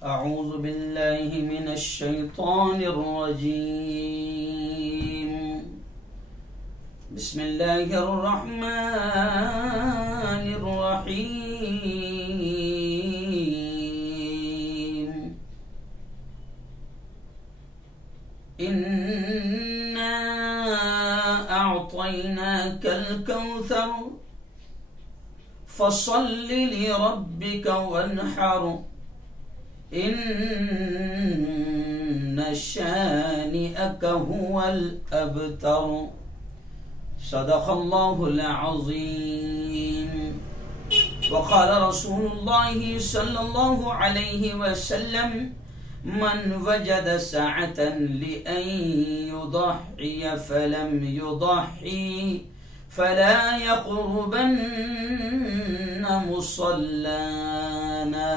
अऊज़ु बिल्लाहि मिनश शैतानिर रजीम। बिस्मिल्लाहिर रहमानिर रहीम। इन्ना अअतैनाकल कौसर फसल्लि लिरब्बिका वन्हर इन्ना शानिअक हुवल अबतर। सदक़ल्लाहुल अज़ीम। वक़ाल रसूलुल्लाहि सल्लल्लाहु अलैहि वसल्लम मन वजद सअतन लिअन युदहिय फलम युदहि फला यक़रबन्न मुसल्लाना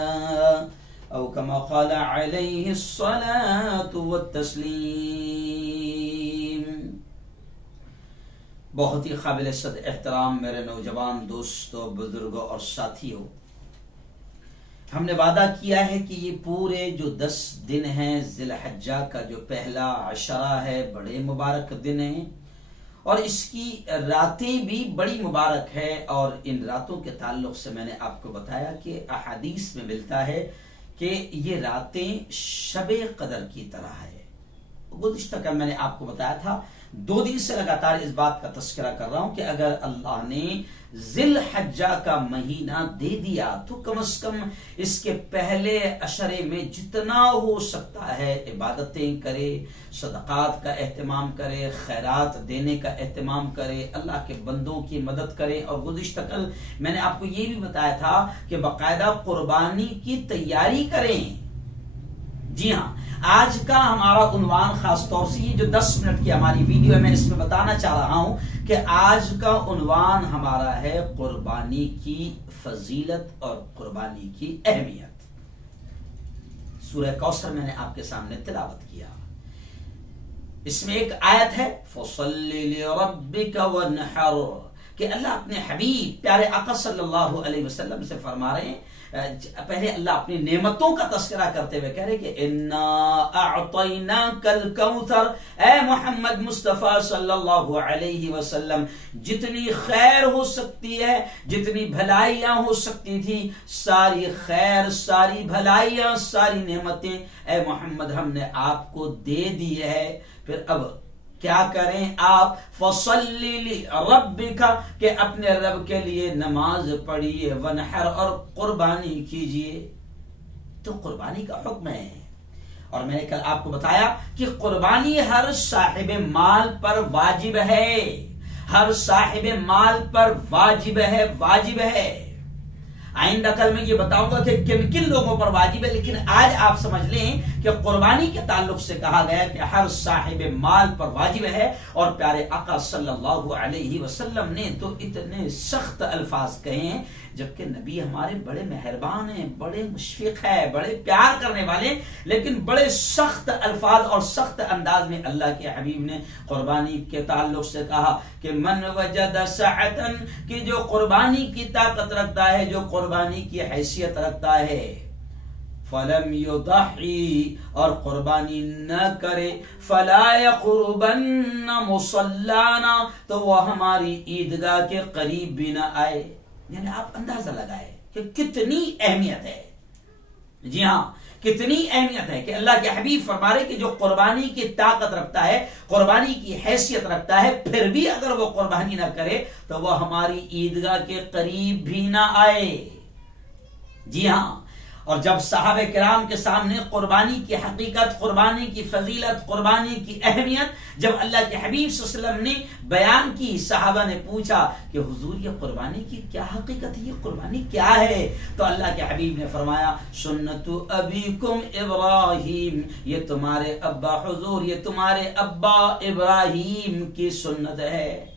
औ कमा क़ाल अलैहिस्सलातु वत्तस्लीम। बहुत ही काबिल सद एहतराम मेरे नौजवान दोस्तों, बुजुर्गों और साथियों, हमने वादा किया है कि ये पूरे जो 10 दिन हैं ज़िलहज्जा का जो पहला अशरा है, बड़े मुबारक दिन हैं और इसकी रातें भी बड़ी मुबारक है। और इन रातों के ताल्लुक से मैंने आपको बताया कि अहादीस में मिलता है कि ये रातें शबे कदर की तरह है। गुज़िश्ता कल मैंने आपको बताया था, 2 दिन से लगातार इस बात का तस्करा कर रहा हूं कि अगर अल्लाह ने ज़िलहज्जा का महीना दे दिया तो कम से कम इसके पहले अशरे में जितना हो सकता है इबादतें करे, सदक़ात का एहतमाम करे, खैरात देने का एहतमाम करे, अल्लाह के बंदों की मदद करे। और गुज़िश्ता कल मैंने आपको ये भी बताया था कि बाकायदा कुर्बानी की तैयारी करें। जी हाँ, आज का हमारा उन्वान खास तौर से ये जो 10 मिनट की हमारी वीडियो है, मैं इसमें बताना चाह रहा हूं कि आज का उन्वान हमारा है कुर्बानी की फजीलत और कुर्बानी की अहमियत। सूरह कौसर मैंने आपके सामने तिलावत किया। इसमें एक आयत है फसल्लि लिरब्बिका वन्हर, कि अल्लाह अपने हबीब प्यारे आका सल्लल्लाहु अलैहि वसल्लम से फरमा रहे हैं। पहले अल्लाह अपनी नेमतों का तस्करा करते हुए कह रहे कि इन्ना अअतैनाकल कौसर, ए मोहम्मद मुस्तफा सल्लल्लाहु अलैहि वसल्लम, जितनी खैर हो सकती है, जितनी भलाइयां हो सकती थी, सारी खैर, सारी भलाइयां, सारी नेमतें ए मोहम्मद हमने आपको दे दी है। फिर अब क्या करें आप? फसल्लि लिरब्बिका, के अपने रब के लिए नमाज पढ़िए, वन्हर, और कुर्बानी कीजिए। तो कुर्बानी का हुक्म है। और मैंने कल आपको बताया कि कुर्बानी हर साहिब माल पर वाजिब है, हर साहिब माल पर वाजिब है, वाजिब है। आइंदा कल मैं ये बताऊंगा कि किन किन लोगों पर वाजिब है, लेकिन आज आप समझ लें कि कुर्बानी के ताल्लुक से कहा गया कि हर साहिब माल पर वाजिब है। और प्यारे आका सल्लल्लाहु अलैहि वसल्लम ने तो इतने सख्त अल्फाज कहे हैं, जबकि नबी हमारे बड़े मेहरबान हैं, बड़े मुशफिक है, बड़े प्यार करने वाले, लेकिन बड़े सख्त अल्फाज और सख्त अंदाज में अल्लाह के हबीब ने कुर्बानी के ताल्लुक से कहा कि मन वजद सअतन, कि जो कुर्बानी की ताकत रखता है, जो कुर्बानी की हैसियत रखता है, फलम युदहि, और कुर्बानी न करे, फला यक़ुरबन्न मुसल्लाना, तो वह हमारी ईदगाह के करीब भी न आए। यानी आप अंदाजा लगाए कि कितनी अहमियत है। जी हाँ, कितनी अहमियत है कि अल्लाह के हबीब फरमा रहे कि जो कुर्बानी की ताकत रखता है, कुर्बानी की हैसियत रखता है, फिर भी अगर वो कुर्बानी ना करे तो वह हमारी ईदगाह के करीब भी ना आए। जी हाँ, और जब सहाबे किराम के सामने कुर्बानी की हकीकत, कुर्बानी की फजीलत, कुर्बानी की अहमियत जब अल्लाह के हबीब सल्लल्लाहु अलैहि वसल्लम ने बयान की, सहाबा ने पूछा कि हुजूर ये कुर्बानी की क्या हकीकत है, ये कुर्बानी क्या है? तो अल्लाह के हबीब ने फरमाया सुन्नतु अबीकुम इब्राहीम, ये तुम्हारे अब्बा हुजूर, ये तुम्हारे अब्बा इब्राहीम की सुन्नत है।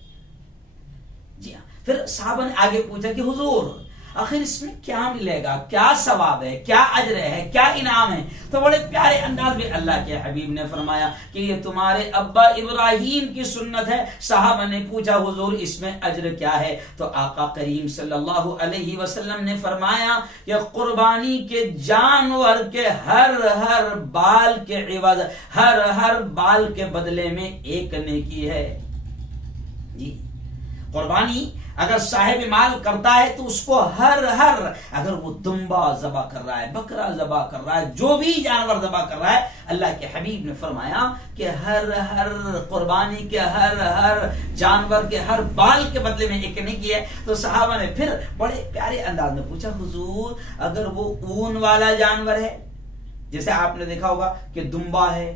जी हाँ। फिर सहाबा ने आगे पूछा कि हुजूर आखिर इसमें क्या मिलेगा, क्या सवाब है, क्या अजर है, क्या इनाम है। तो बड़े प्यारे अंदाज में अल्लाह के हबीब ने फरमाया कि ये तुम्हारे अब्बा इब्राहिम की सुन्नत है। साहबा ने पूछा हुजूर इसमें अजर क्या है? तो आका करीम सल्लल्लाहु अलैहि वसल्लम ने फरमाया कि कुर्बानी के जानवर के हर बाल के इवज, हर बाल के बदले में एक नेकी है। जी, कुर्बानी अगर साहिब माल करता है तो उसको हर अगर वो दुम्बा जबा कर रहा है, बकरा जबा कर रहा है, जो भी जानवर जबा कर रहा है, अल्लाह के हबीब ने फरमाया कि हर कुर्बानी के हर जानवर के हर बाल के बदले में एक नेकी है। तो सहाबा ने फिर बड़े प्यारे अंदाज में पूछा हुजूर अगर वो ऊन वाला जानवर है, जैसे आपने देखा होगा कि दुम्बा है,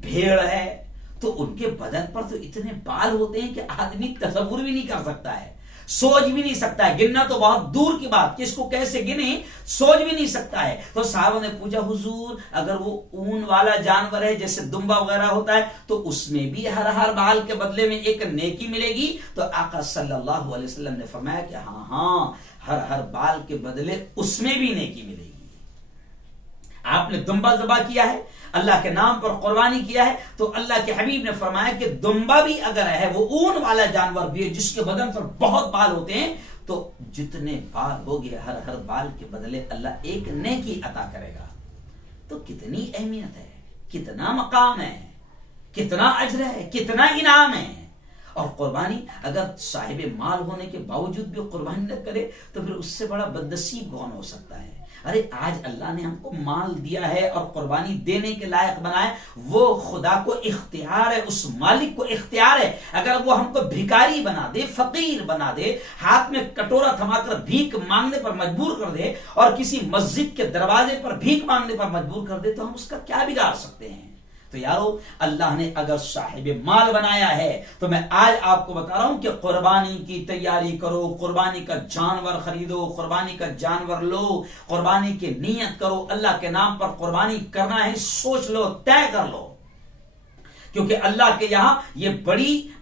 भेड़ है, तो उनके बदन पर तो इतने बाल होते हैं कि आदमी तसव्वुर भी नहीं कर सकता है, सोच भी नहीं सकता है, गिनना तो बहुत दूर की बात, किसको कैसे गिने सोच भी नहीं सकता है। तो साहबों ने पूछा हुजूर अगर वो ऊन वाला जानवर है जैसे दुम्बा वगैरह होता है तो उसमें भी हर बाल के बदले में एक नेकी मिलेगी? तो आका सल्लल्लाहु अलैहि वसल्लम ने फरमाया कि हाँ, हर बाल के बदले उसमें भी नेकी मिलेगी। आपने दुम्बा ज़बा किया है, अल्लाह के नाम पर कुर्बानी किया है, तो अल्लाह के हबीब ने फरमाया कि दुम्बा भी अगर है, वो ऊन वाला जानवर भी है जिसके बदन पर बहुत बाल होते हैं, तो जितने बाल हो गए हर बाल के बदले अल्लाह एक नेकी अता करेगा। तो कितनी अहमियत है, कितना मकाम है, कितना अजर है, कितना इनाम है। और कुर्बानी अगर साहिब माल होने के बावजूद भी कुर्बानी न करे तो फिर उससे बड़ा बदनसीब कौन हो सकता है। अरे आज अल्लाह ने हमको माल दिया है और कुर्बानी देने के लायक बनाए, वो खुदा को इख्तियार है, उस मालिक को इख्तियार है। अगर वो हमको भिखारी बना दे, फकीर बना दे, हाथ में कटोरा थमाकर भीख मांगने पर मजबूर कर दे और किसी मस्जिद के दरवाजे पर भीख मांगने पर मजबूर कर दे, तो हम उसका क्या बिगाड़ सकते हैं। तो यारो अल्लाह ने अगर साहिब माल बनाया है तो मैं आज आपको बता रहा हूं कि कुर्बानी की तैयारी करो, कुर्बानी का जानवर खरीदो, कुर्बानी का जानवर लो, कुर्बानी की नियत करो। अल्लाह के नाम पर कुर्बानी करना है, सोच लो, तय कर लो, क्योंकि अल्लाह के यहां ये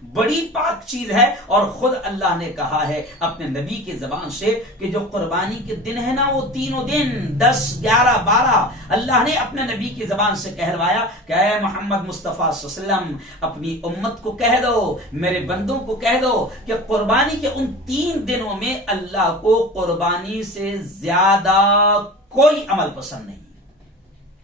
बड़ी पाक चीज है। और खुद अल्लाह ने कहा है अपने नबी की जबान से कि जो कुर्बानी के दिन है ना, वो तीनों दिन 10, 11, 12 अल्लाह ने अपने नबी की जबान से कहलवाया कि मोहम्मद मुस्तफा सल्लल्लाहु अलैहि वसल्लम अपनी उम्मत को कह दो, मेरे बंदों को कह दो कि कुर्बानी के उन 3 दिनों में अल्लाह को कुर्बानी से ज्यादा कोई अमल पसंद नहीं।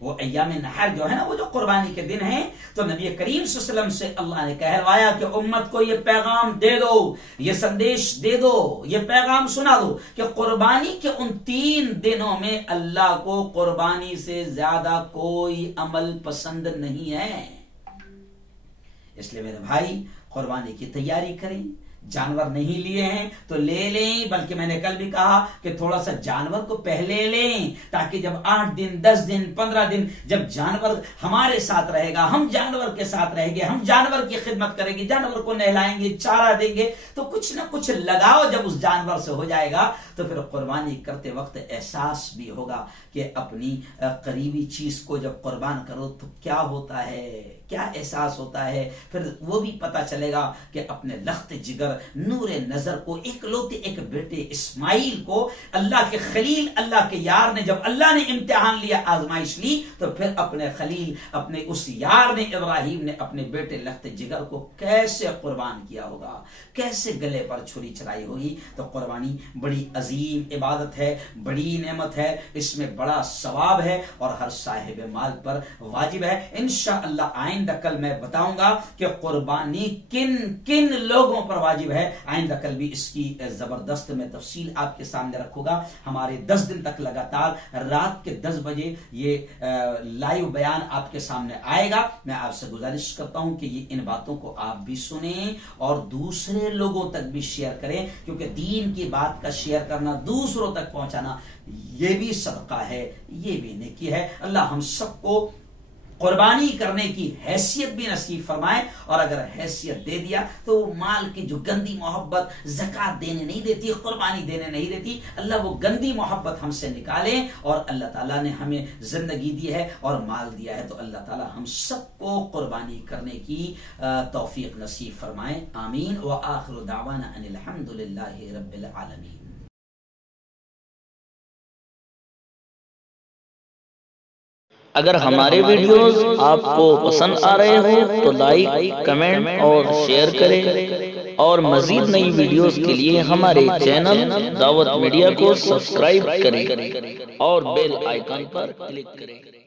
वो अय्याम नहर जो है ना, वो जो कुर्बानी के दिन है, तो नबी करीम सल्लल्लाहु अलैहि वसल्लम से अल्लाह ने कहलवाया कि उम्मत को ये पैगाम दे दो, ये संदेश दे दो, ये पैगाम सुना दो कि कुर्बानी के उन 3 दिनों में अल्लाह को कुर्बानी से ज्यादा कोई अमल पसंद नहीं है। इसलिए मेरे भाई कुर्बानी की तैयारी करें। जानवर नहीं लिए हैं तो ले लें, बल्कि मैंने कल भी कहा कि थोड़ा सा जानवर को पहले लें, ताकि जब 8 दिन, 10 दिन, 15 दिन जब जानवर हमारे साथ रहेगा, हम जानवर के साथ रहेंगे, हम जानवर की खिदमत करेंगे, जानवर को नहलाएंगे, चारा देंगे, तो कुछ ना कुछ लगाव जब उस जानवर से हो जाएगा तो फिर कुर्बानी करते वक्त एहसास भी होगा कि अपनी करीबी चीज को जब कुर्बान करो तो क्या होता है, क्या एहसास होता है। फिर वो भी पता चलेगा कि अपने लख्त जिगर नूरे नजर को, इकलौते एक बेटे इस्माइल को अल्लाह के खलील, अल्लाह के यार ने, जब अल्लाह ने इम्तिहान लिया, आजमाइश ली, तो फिर अपने खलील, अपने उस यार ने, इब्राहिम ने अपने बेटे लख्त जिगर को कैसे कुर्बान किया होगा, कैसे गले पर छुरी चलाई होगी। तो कुर्बानी बड़ी अजीम इबादत है, बड़ी नेमत है, इसमें बड़ा सवाब है और हर साहिब माल पर वाजिब है। इंशाअल्लाह आइंदा कल मैं बताऊंगा कि कुर्बानी किन किन लोगों पर वाजिब है। आइंदा कल भी इसकी जबरदस्त मैं तफसील आपके सामने रखूंगा। हमारे 10 दिन तक लगातार रात के 10 बजे ये लाइव बयान आपके सामने आएगा। मैं आपसे गुजारिश करता हूं कि ये इन बातों को आप भी सुने और दूसरे लोगों तक भी शेयर करें, क्योंकि दीन की बात का शेयर करना, दूसरों तक पहुंचाना, ये भी सदका है, ये भी नेकी है। अल्लाह हम सबको कुर्बानी करने की हैसियत भी नसीब फरमाए, और अगर हैसियत दे दिया तो माल की जो गंदी मोहब्बत ज़कात देने नहीं देती, कुर्बानी देने नहीं देती, अल्लाह वो गंदी मोहब्बत हमसे निकाले। और अल्लाह ताला ने हमें जिंदगी दी है और माल दिया है, तो अल्लाह ताला हम सबको कुर्बानी करने की तौफीक नसीब फरमाए। आमीन व आखिरु दावाना अनिल हम्दुलिल्लाहि रब्बिल आलमीन। अगर हमारे वीडियोस आपको पसंद आ रहे हो तो लाइक, कमेंट और शेयर करें और मजीद नई वीडियोस के लिए हमारे चैनल दावत मीडिया को सब्सक्राइब करें और बेल आइकन पर क्लिक करें।